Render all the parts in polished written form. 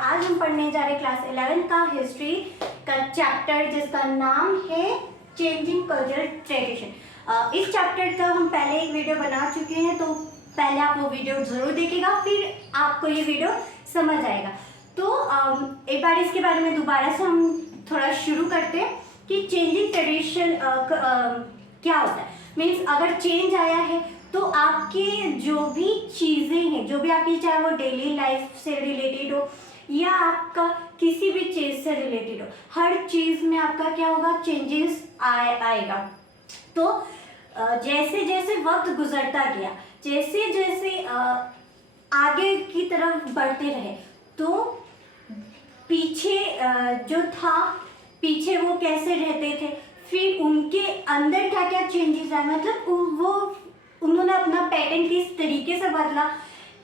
आज हम पढ़ने जा रहे क्लास 11 का हिस्ट्री का चैप्टर जिसका नाम है चेंजिंग कल्चरल ट्रेडिशन। इस चैप्टर का हम पहले एक वीडियो बना चुके हैं, तो पहले आप वो वीडियो ज़रूर देखिएगा, फिर आपको ये वीडियो समझ आएगा। तो एक बार इसके बारे में दोबारा से हम थोड़ा शुरू करते हैं कि चेंजिंग ट्रेडिशन क्या होता है। मीन्स अगर चेंज आया है तो आपके जो भी चीज़ें हैं, जो भी आपकी, चाहे वो डेली लाइफ से रिलेटेड हो या आपका किसी भी चीज़ से रिलेटेड हो, हर चीज़ में आपका क्या होगा, चेंजेस आएगा। तो जैसे जैसे वक्त गुजरता गया, जैसे जैसे आगे की तरफ बढ़ते रहे, तो पीछे जो था, पीछे वो कैसे रहते थे, फिर उनके अंदर क्या क्या चेंजेस आए, मतलब वो उन्होंने अपना पैटर्न किस तरीके से बदला,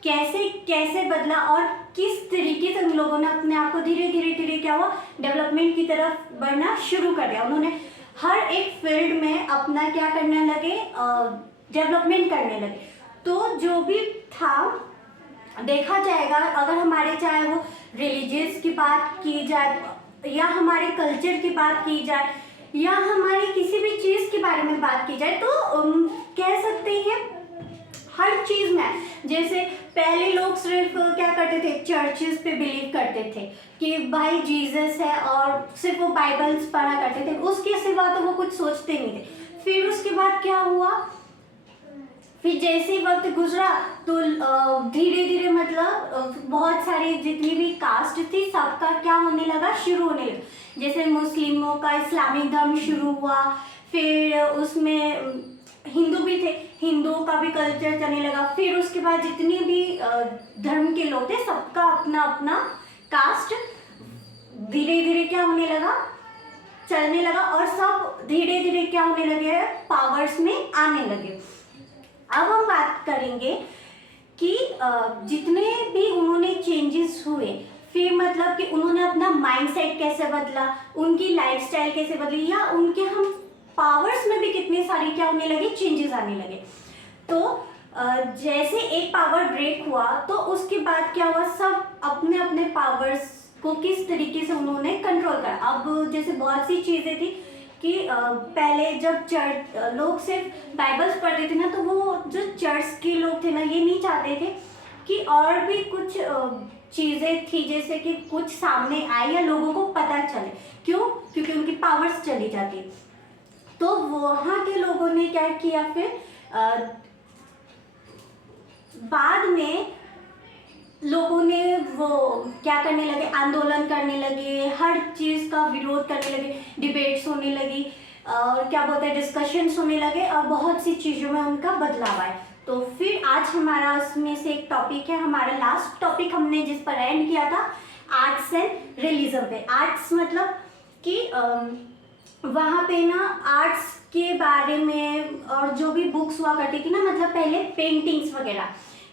कैसे कैसे बदला और किस तरीके से उन लोगों ने अपने आप को धीरे धीरे धीरे क्या हुआ, डेवलपमेंट की तरफ बढ़ना शुरू कर दिया। उन्होंने हर एक फील्ड में अपना क्या करने लगे, डेवलपमेंट करने लगे। तो जो भी था देखा जाएगा, अगर हमारे चाहे वो रिलीजियस की बात की जाए या हमारे कल्चर की बात की जाए या हमारी किसी भी चीज़ के बारे में बात की जाए, तो कह सकते हैं हर चीज़ में, जैसे पहले लोग सिर्फ क्या करते थे, चर्चेस पे बिलीव करते थे कि भाई जीसस है और सिर्फ वो बाइबल्स पढ़ा करते थे, उसके सिवा तो वो कुछ सोचते नहीं थे। फिर उसके बाद क्या हुआ, फिर जैसे ही वक्त गुजरा तो धीरे धीरे मतलब बहुत सारी जितनी भी कास्ट थी सबका क्या होने लगा, शुरू होने लगा। जैसे मुस्लिमों का इस्लामिक धर्म शुरू हुआ, फिर उसमें हिंदू भी थे, हिंदुओं का भी कल्चर चलने लगा। फिर उसके बाद जितने भी धर्म के लोग थे सबका अपना अपना कास्ट धीरे धीरे क्या होने लगा, चलने लगा, और सब धीरे धीरे क्या होने लगे, पावर्स में आने लगे। अब हम बात करेंगे कि जितने भी उन्होंने चेंजेस हुए, फिर मतलब कि उन्होंने अपना माइंडसेट कैसे बदला, उनकी लाइफस्टाइल कैसे बदली, या उनके हम पावर्स में भी कितने सारे क्या होने लगे, चेंजेस आने लगे। तो जैसे एक पावर ब्रेक हुआ तो उसके बाद क्या हुआ, सब अपने अपने पावर्स को किस तरीके से उन्होंने कंट्रोल करा। अब जैसे बहुत सी चीज़ें थी कि पहले जब चर्च लोग सिर्फ बाइबल्स पढ़ते थे ना, तो वो जो चर्च के लोग थे ना, ये नहीं चाहते थे कि और भी कुछ चीज़ें थी जैसे कि कुछ सामने आए या लोगों को पता चले। क्यों? क्योंकि उनकी पावर्स चली जाती। तो वहाँ के लोगों ने क्या किया, फिर बाद में लोगों ने वो क्या करने लगे, आंदोलन करने लगे, हर चीज़ का विरोध करने लगे, डिबेट्स होने लगी और क्या बोलते हैं, डिस्कशंस होने लगे, और बहुत सी चीज़ों में उनका बदलाव आया। तो फिर आज हमारा उसमें से एक टॉपिक है, हमारा लास्ट टॉपिक हमने जिस पर एंड किया था, आर्ट्स एंड रियलिज्म पे। आर्ट्स मतलब कि वहाँ पे ना आर्ट्स के बारे में और जो भी बुक्स हुआ करती थी ना, मतलब पहले पेंटिंग्स वगैरह,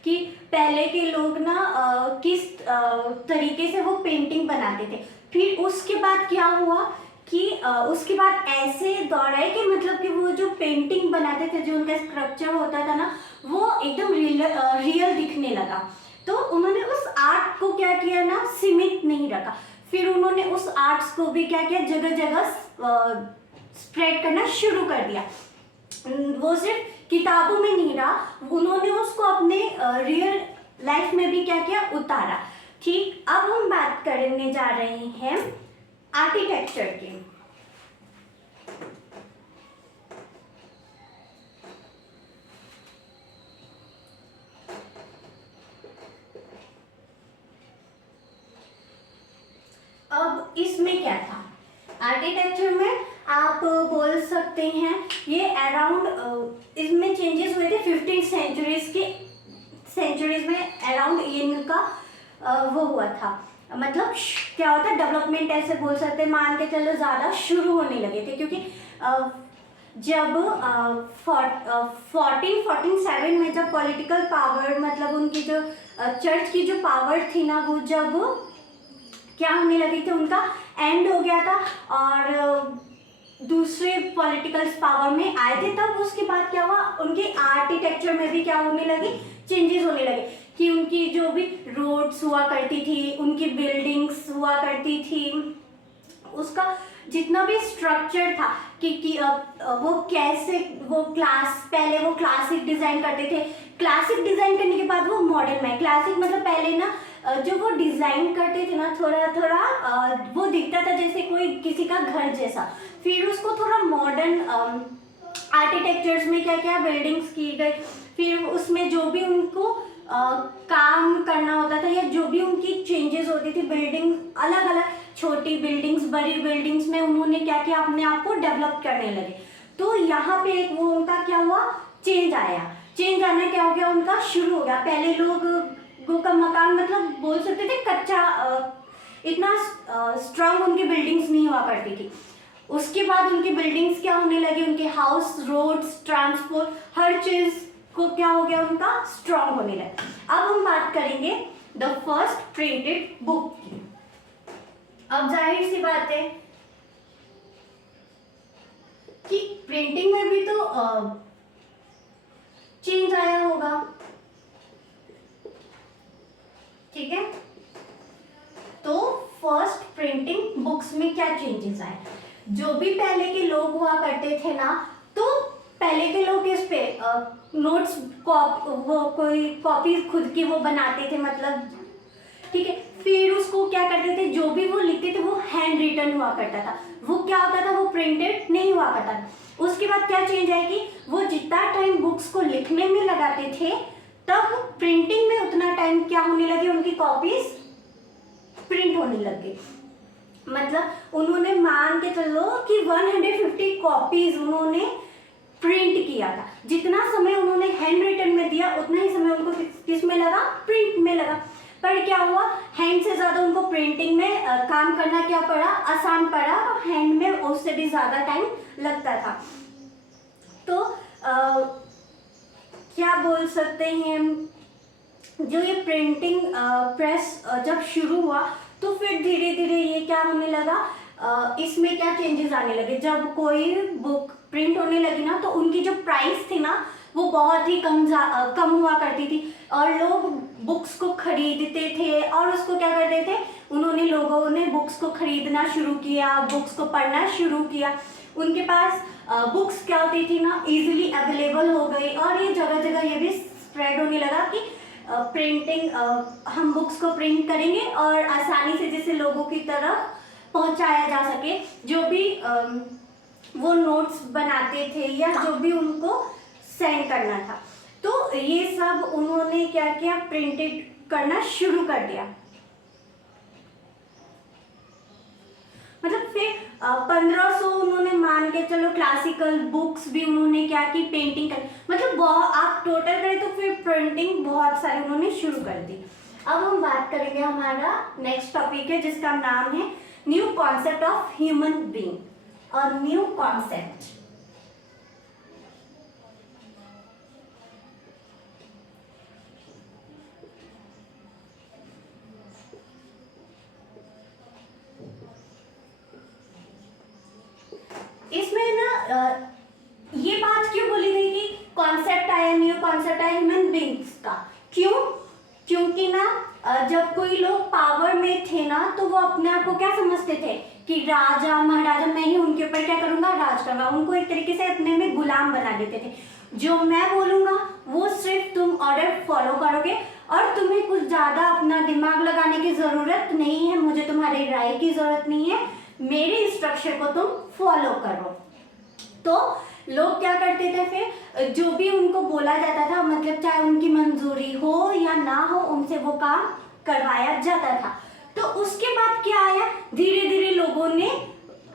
कि पहले के लोग ना किस तरीके से वो पेंटिंग बनाते थे। फिर उसके बाद क्या हुआ कि उसके बाद ऐसे दौर है कि मतलब कि वो जो पेंटिंग बनाते थे, जो उनका स्ट्रक्चर होता था ना, वो एकदम रियल दिखने लगा। तो उन्होंने उस आर्ट को क्या किया ना, सीमित नहीं रखा, फिर उन्होंने उस आर्ट्स को भी क्या किया, जगह जगह स्प्रेड करना शुरू कर दिया। वो सिर्फ किताबों में नहीं रहा, उन्होंने उसको अपने रियल लाइफ में भी क्या किया, उतारा। ठीक, अब हम बात करने जा रहे हैं आर्किटेक्चर की। अब इसमें क्या था, आर्किटेक्चर में आप बोल सकते हैं ये अराउंड, इसमें चेंजेस हुए थे 15 सेंचुरीज में अराउंड, इनका वो हुआ था, मतलब क्या होता है, डेवलपमेंट ऐसे बोल सकते हैं, मान के चलो ज़्यादा शुरू होने लगे थे। क्योंकि जब 1447 में जब पॉलिटिकल पावर, मतलब उनकी जो चर्च की जो पावर थी ना, वो जब क्या होने लगी थी, उनका एंड हो गया था और दूसरे पॉलिटिकल पावर में आए थे, तब उसके बाद क्या हुआ, उनके आर्किटेक्चर में भी क्या होने लगे, चेंजेस होने लगे। कि उनकी जो भी रोड्स हुआ करती थी, उनकी बिल्डिंग्स हुआ करती थी, उसका जितना भी स्ट्रक्चर था कि वो कैसे पहले वो क्लासिक डिजाइन करते थे, क्लासिक डिजाइन करने के बाद वो मॉडर्न में, क्लासिक मतलब पहले ना जो वो डिजाइन करते थे ना थोड़ा थोड़ा वो दिखता था जैसे कोई किसी का घर जैसा, फिर उसको थोड़ा मॉडर्न आर्किटेक्चर्स में क्या क्या बिल्डिंग्स की गई, फिर उसमें जो भी उनको काम करना होता था या जो भी उनकी चेंजेस होती थी, बिल्डिंग अलग अलग छोटी बिल्डिंग्स बड़ी बिल्डिंग्स में उन्होंने क्या किया, अपने आप को डेवलप करने लगे। तो यहाँ पे एक वो उनका क्या हुआ, चेंज आया। चेंज आना क्या हो गया, उनका शुरू हो गया। पहले लोगों का मकान मतलब बोल सकते थे कच्चा, इतना स्ट्रांग उनकी बिल्डिंग्स नहीं हुआ करती थी। उसके बाद उनकी बिल्डिंग्स क्या होने लगी, उनके हाउस, रोड्स, ट्रांसपोर्ट, हर चीज को क्या हो गया, उनका स्ट्रांग होने लगा। अब हम बात करेंगे द फर्स्ट प्रिंटेड बुक की। अब जाहिर सी बात है कि प्रिंटिंग में भी तो चेंज आया होगा, ठीक है। तो फर्स्ट प्रिंटिंग बुक्स में क्या चेंजेस आए, जो भी पहले के लोग हुआ करते थे ना, तो पहले के लोग इस पे नोट्स वो कोई कॉपी खुद की वो बनाते थे, मतलब ठीक है। फिर उसको क्या करते थे, जो भी वो लिखते थे वो हैंड रिटन हुआ करता था, वो क्या होता था, वो प्रिंटेड नहीं हुआ करता था। उसके बाद क्या चेंज आएगी, वो जितना टाइम बुक्स को लिखने में लगाते थे तब प्रिंटिंग में उतना टाइम क्या होने लगे, उनकी कॉपीज प्रिंट होने लगे। मतलब उन्होंने मान के चलो कि 150 कॉपीज उन्होंने प्रिंट किया था। जितना समय उन्होंने हैंड रिटन में दिया उतना ही समय उनको किस में लगा, प्रिंट में लगा। पर क्या हुआ, हैंड से ज्यादा उनको प्रिंटिंग में काम करना क्या पड़ा, आसान पड़ा, और हैंड में उससे भी ज्यादा टाइम लगता था। तो क्या बोल सकते हैं, जो ये प्रिंटिंग प्रेस जब शुरू हुआ तो फिर धीरे धीरे ये क्या होने लगा, इसमें क्या चेंजेस आने लगे। जब कोई बुक प्रिंट होने लगी ना तो उनकी जो प्राइस थी ना वो बहुत ही कम हुआ करती थी, और लोग बुक्स को खरीदते थे और उसको क्या करते थे, उन्होंने लोगों ने बुक्स को खरीदना शुरू किया, बुक्स को पढ़ना शुरू किया। उनके पास बुक्स क्या होती थी ना, इजीली अवेलेबल हो गई, और ये जगह जगह ये भी स्प्रेड होने लगा कि प्रिंटिंग हम बुक्स को प्रिंट करेंगे और आसानी से जैसे लोगों की तरफ पहुंचाया जा सके। जो भी वो नोट्स बनाते थे या जो भी उनको सेंड करना था, तो ये सब उन्होंने क्या किया, प्रिंटेड करना शुरू कर दिया। मतलब फिर 1500 उन्होंने मान के चलो क्लासिकल बुक्स भी उन्होंने क्या की, पेंटिंग कर, मतलब आप टोटल करें तो फिर प्रिंटिंग बहुत सारी उन्होंने शुरू कर दी। अब हम बात करेंगे, हमारा नेक्स्ट टॉपिक है जिसका नाम है new concept of human being और न्यू कॉन्सेप्ट। इसमें ना ये बात क्यों बोली गई कि कॉन्सेप्ट आया, न्यू कॉन्सेप्ट आया ह्यूमन बीइंग्स का, क्यों? क्योंकि ना जब कोई लोग पावर में थे ना तो वो अपने आप को क्या समझते थे कि राजा महाराजा, मैं ही उनके ऊपर क्या करूंगा, राज करूंगा। उनको एक तरीके से अपने में गुलाम बना देते थे। जो मैं बोलूंगा वो सिर्फ तुम ऑर्डर फॉलो करोगे और तुम्हें कुछ ज्यादा अपना दिमाग लगाने की जरूरत नहीं है, मुझे तुम्हारी राय की जरूरत नहीं है, मेरे इंस्ट्रक्शन को तुम फॉलो करो। तो लोग क्या करते थे, फिर जो भी उनको बोला जाता था, मतलब चाहे उनकी मंजूरी हो या ना हो, उनसे वो काम करवाया जाता था। तो उसके बाद क्या आया, धीरे धीरे लोगों ने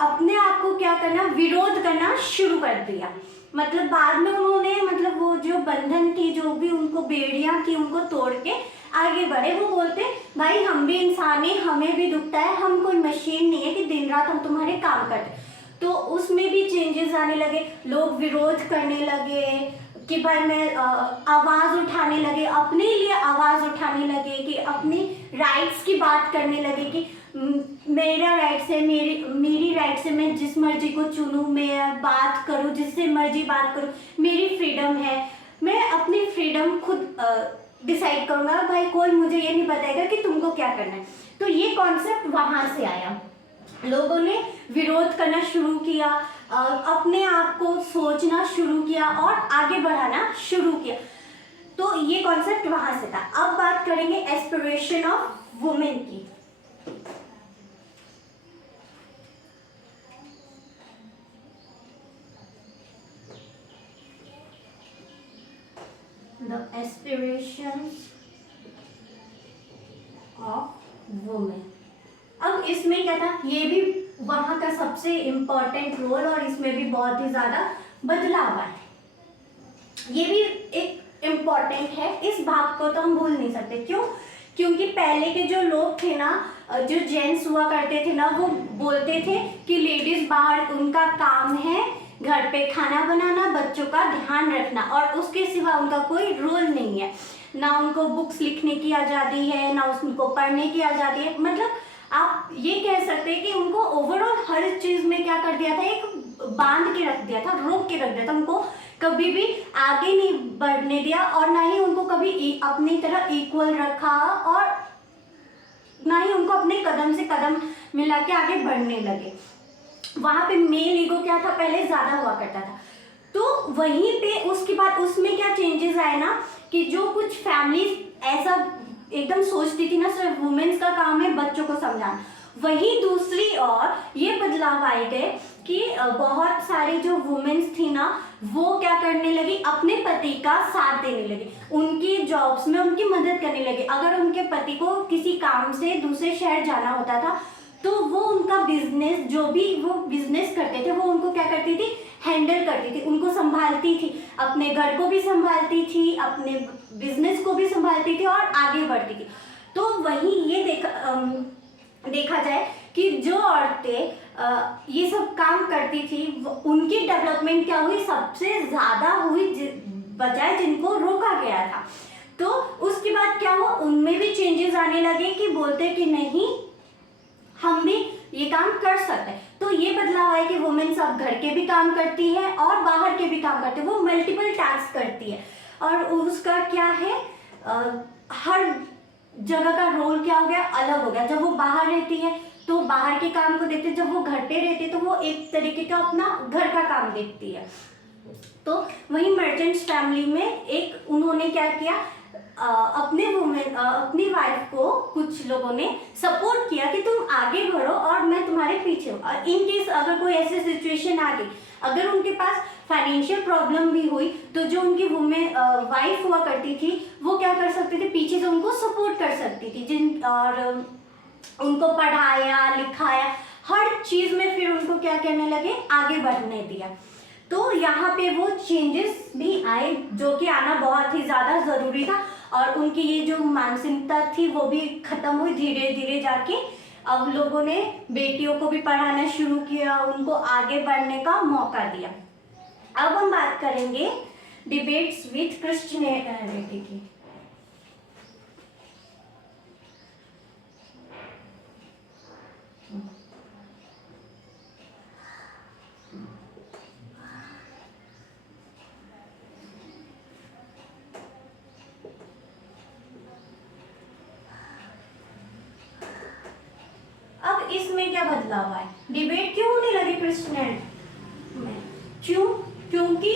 अपने आप को क्या करना, विरोध करना शुरू कर दिया। मतलब बाद में उन्होंने, मतलब वो जो बंधन थी, जो भी उनको बेड़ियां थी, उनको तोड़ के आगे बढ़े। वो बोलते भाई हम भी इंसान हैं, हमें भी दुखता है, हम कोई मशीन नहीं है कि दिन रात हम तुम्हारे काम करते। तो उसमें भी चेंजेस आने लगे, लोग विरोध करने लगे कि भाई मैं आवाज़ उठाने लगे, अपने लिए आवाज़ उठाने लगे, कि अपनी राइट्स की बात करने लगे कि मेरा राइट्स है, मेरी राइट्स है, मैं जिस मर्जी को चुनूँ, मैं बात करूँ, जिससे मर्जी बात करूँ, मेरी फ्रीडम है, मैं अपनी फ्रीडम खुद डिसाइड करूंगा, भाई कोई मुझे ये नहीं बताएगा कि तुमको क्या करना है। तो ये कॉन्सेप्ट वहां से आया, लोगों ने विरोध करना शुरू किया, अपने आप को सोचना शुरू किया और आगे बढ़ाना शुरू किया। तो ये कॉन्सेप्ट वहां से था। अब बात करेंगे एस्पिरेशन ऑफ वुमेन की। The aspirations of women. अब इसमें क्या था, ये भी वहां का सबसे इम्पोर्टेंट रोल और इसमें भी बहुत ही ज्यादा बदलाव आया। ये भी एक इम्पॉर्टेंट है, इस भाग को तो हम भूल नहीं सकते। क्यों? क्योंकि पहले के जो लोग थे ना, जो जेंट्स हुआ करते थे ना, वो बोलते थे कि लेडीज बाहर, उनका काम है घर पे खाना बनाना, बच्चों का ध्यान रखना, और उसके सिवा उनका कोई रोल नहीं है। ना उनको बुक्स लिखने की आज़ादी है, ना उनको पढ़ने की आज़ादी है। मतलब आप ये कह सकते हैं कि उनको ओवरऑल हर चीज़ में क्या कर दिया था, एक बांध के रख दिया था, रोक के रख दिया था। उनको कभी भी आगे नहीं बढ़ने दिया और ना ही उनको कभी अपनी तरह इक्वल रखा और ना ही उनको अपने कदम से कदम मिला के आगे बढ़ने लगे। वहां पे मेल ईगो क्या था, पहले ज्यादा हुआ करता था। तो वहीं पे उसके बाद उसमें क्या चेंजेस आए ना, कि जो कुछ फैमिलीज ऐसा एकदम सोचती थी ना, सिर्फ वुमेन्स का काम है बच्चों को समझाना, वहीं दूसरी ओर ये बदलाव आए गए कि बहुत सारी जो वुमेन्स थी ना, वो क्या करने लगी, अपने पति का साथ देने लगी, उनकी जॉब्स में उनकी मदद करने लगी। अगर उनके पति को किसी काम से दूसरे शहर जाना होता था तो वो उनका बिजनेस, जो भी वो बिजनेस करते थे, वो उनको क्या करती थी, हैंडल करती थी, उनको संभालती थी, अपने घर को भी संभालती थी, अपने बिजनेस को भी संभालती थी और आगे बढ़ती थी। तो वहीं ये देखा जाए कि जो औरतें ये सब काम करती थी, उनकी डेवलपमेंट क्या हुई, सबसे ज़्यादा हुई बजाय जिनको रोका गया था। तो उसके बाद क्या हुआ, उनमें भी चेंजेस आने लगे कि बोलते कि नहीं, हम भी ये काम कर सकते हैं। तो ये बदलाव आया कि वुमेन्स अब घर के भी काम करती है और बाहर के भी काम करती है, वो मल्टीपल टास्क करती है। और उसका क्या है, हर जगह का रोल क्या हो गया, अलग हो गया। जब वो बाहर रहती है तो बाहर के काम को देखते, जब वो घर पे रहती है तो वो एक तरीके का अपना घर का काम देखती है। तो वही मर्चेंट्स फैमिली में एक उन्होंने क्या किया, अपनी वाइफ को कुछ लोगों ने सपोर्ट किया कि तुम आगे बढ़ो और मैं तुम्हारे पीछे हूँ। इन केस अगर कोई ऐसी सिचुएशन आ गई, अगर उनके पास फाइनेंशियल प्रॉब्लम भी हुई, तो जो उनकी वाइफ हुआ करती थी, वो क्या कर सकती थी, पीछे से उनको सपोर्ट कर सकती थी, और उनको पढ़ाया लिखाया, हर चीज में फिर उनको क्या करने लगे, आगे बढ़ने दिया। तो यहाँ पे वो चेंजेस भी आए, जो कि आना बहुत ही ज़्यादा ज़रूरी था, और उनकी ये जो मानसिकता थी वो भी खत्म हुई धीरे धीरे जाके। अब लोगों ने बेटियों को भी पढ़ाना शुरू किया, उनको आगे बढ़ने का मौका दिया। अब हम बात करेंगे डिबेट्स विथ क्रिश्चियनिटी की। अब इसमें क्या बदलाव आए, डिबेट क्यों होने लगे क्रिश्चियनिटी में? क्यों? क्योंकि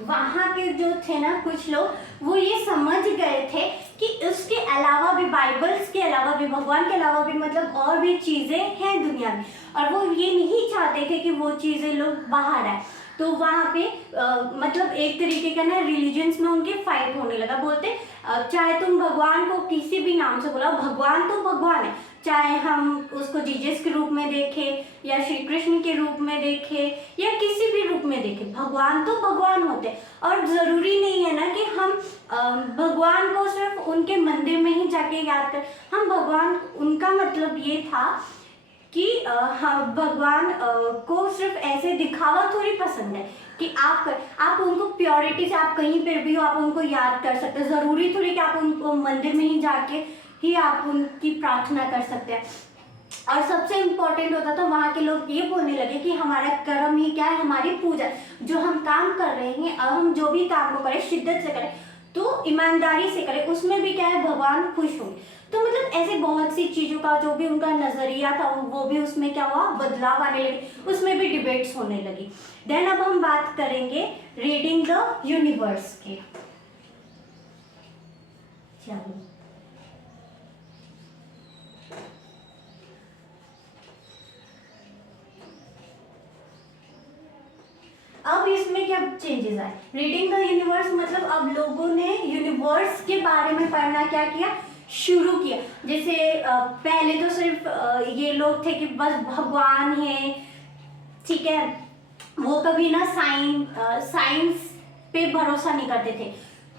वहाँ के जो थे ना कुछ लोग, वो ये समझ गए थे कि उसके अलावा भी, बाइबल्स के अलावा भी, भगवान के अलावा भी, मतलब और भी चीज़ें हैं दुनिया में, और वो ये नहीं चाहते थे कि वो चीज़ें लोग बाहर आए। तो वहाँ पे मतलब एक तरीके का ना रिलीजन्स में उनके फाइट होने लगा। बोलते चाहे तुम भगवान को किसी भी नाम से बुलाओ, भगवान तो भगवान है, चाहे हम उसको जीसस के रूप में देखें या श्री कृष्ण के रूप में देखें या किसी भी रूप में देखें, भगवान तो भगवान होते हैं। और ज़रूरी नहीं है ना कि हम भगवान को सिर्फ उनके मंदिर में ही जाके याद करें। हम भगवान, उनका मतलब ये था कि हाँ, भगवान को सिर्फ ऐसे दिखावा थोड़ी पसंद है कि आप उनको प्योरिटी से, आप कहीं पर भी हो आप उनको याद कर सकते हैं। ज़रूरी थोड़ी कि आप उनको मंदिर में ही जाके ही आप उनकी प्रार्थना कर सकते हैं। और सबसे इम्पोर्टेंट होता था, वहाँ के लोग ये बोलने लगे कि हमारा कर्म ही क्या है, हमारी पूजा, जो हम काम कर रहे हैं, अब हम जो भी काम को करें शिद्दत से करें, तो ईमानदारी से करें, उसमें भी क्या है, भगवान खुश होंगे। तो मतलब ऐसे बहुत सी चीज़ों का जो भी उनका नज़रिया था वो भी उसमें क्या हुआ, बदलाव आने लगे, उसमें भी डिबेट्स होने लगी। देन अब हम बात करेंगे रीडिंग द यूनिवर्स के। चलो अब इसमें क्या चेंजेस आए, रीडिंग द यूनिवर्स मतलब अब लोगों ने यूनिवर्स के बारे में पढ़ना क्या किया, शुरू किया। जैसे पहले तो सिर्फ ये लोग थे कि बस भगवान है, ठीक है, वो कभी ना साइंस पे भरोसा नहीं करते थे।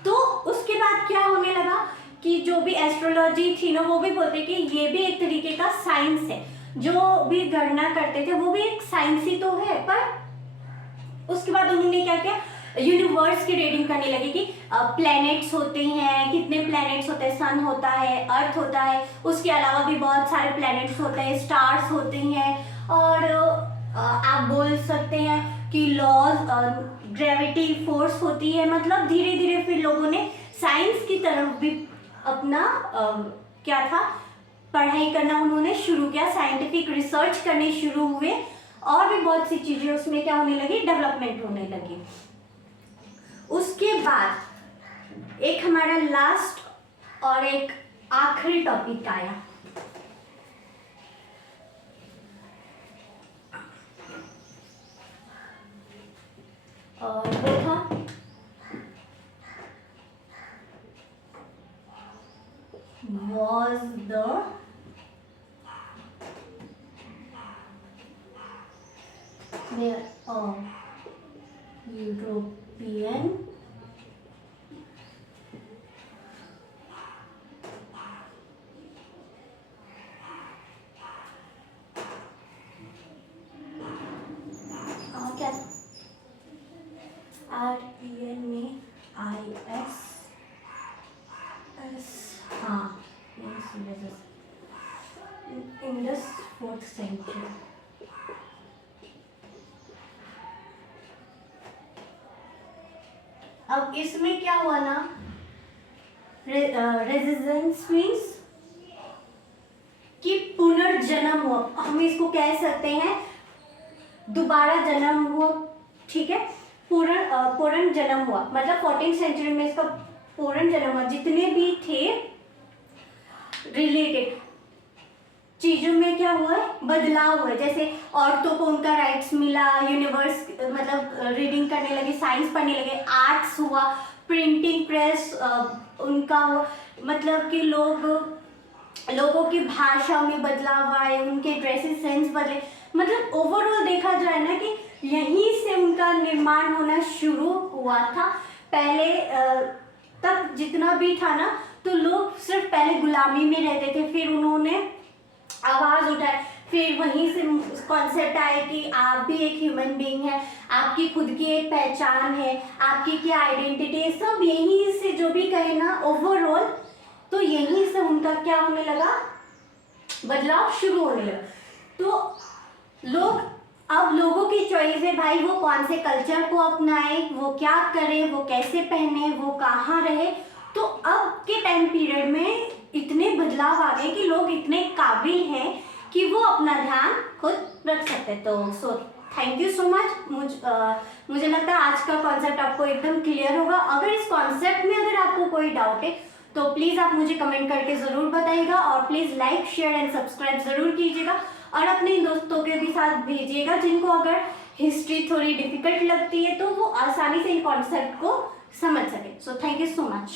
तो उसके बाद क्या होने लगा कि जो भी एस्ट्रोलॉजी थी ना, वो भी बोलते कि ये भी एक तरीके का साइंस है, जो भी गणना करते थे वो भी एक साइंस ही तो है। पर उसके बाद उन्होंने क्या किया, यूनिवर्स की रीडिंग करने लगे कि प्लैनेट्स होते हैं, कितने प्लैनेट्स होते हैं, सन होता है, अर्थ होता है, उसके अलावा भी बहुत सारे प्लैनेट्स होते हैं, स्टार्स होते हैं, और आप बोल सकते हैं कि लॉज, ग्रेविटी फोर्स होती है। मतलब धीरे धीरे फिर लोगों ने साइंस की तरफ भी अपना क्या था, पढ़ाई करना उन्होंने शुरू किया, साइंटिफिक रिसर्च करने शुरू हुए, और भी बहुत सी चीजें उसमें क्या होने लगी, डेवलपमेंट होने लगी। उसके बाद एक हमारा लास्ट और एक आखिरी टॉपिक आया, और वो था was the European क्या RENAIS, हाँ, इंडस 4th सेंचुरी। अब इसमें क्या हुआ ना, रेजिस्टेंस मीन्स कि पुनर्जन्म हुआ, हम इसको कह सकते हैं दोबारा जन्म हुआ, ठीक है, पूर्ण जन्म हुआ, मतलब 14th सेंचुरी में इसका पूर्ण जन्म हुआ। जितने भी थे रिलेटेड चीजों में क्या हुआ है, बदलाव हुआ। जैसे औरतों को उनका राइट्स मिला, यूनिवर्स मतलब रीडिंग करने लगे, साइंस पढ़ने लगे, आर्ट्स हुआ, प्रिंटिंग प्रेस उनका हुआ, मतलब कि लोगों की भाषा में बदलाव आए, उनके ड्रेसिंग सेंस बदले। मतलब ओवरऑल देखा जाए ना कि यहीं से उनका निर्माण होना शुरू हुआ था। पहले तक जितना भी था ना, तो लोग सिर्फ पहले गुलामी में रहते थे, फिर उन्होंने आवाज उठाई, फिर वहीं से कॉन्सेप्ट आए कि आप भी एक ह्यूमन बीइंग है, आपकी खुद की एक पहचान है, आपकी क्या आइडेंटिटी है, सब यहीं से जो भी कहे ना ओवरऑल, तो यहीं से उनका क्या होने लगा, बदलाव शुरू होने लगा। तो अब लोगों की चॉइस है भाई, वो कौन से कल्चर को अपनाए, वो क्या करे, वो कैसे पहने, वो कहाँ रहे। तो अब के टाइम पीरियड में इतने बदलाव आ गए कि लोग इतने काबिल हैं कि वो अपना ध्यान खुद रख सकते हैं। तो थैंक यू सो मच। मुझे लगता है आज का कॉन्सेप्ट आपको एकदम क्लियर होगा। अगर इस कॉन्सेप्ट में अगर आपको कोई डाउट है तो प्लीज़ आप मुझे कमेंट करके ज़रूर बताइएगा, और please like share and subscribe ज़रूर कीजिएगा, और अपने दोस्तों के भी साथ भेजिएगा जिनको अगर हिस्ट्री थोड़ी डिफिकल्ट लगती है तो वो आसानी से इन कॉन्सेप्ट को समझ सके। So thank you so much.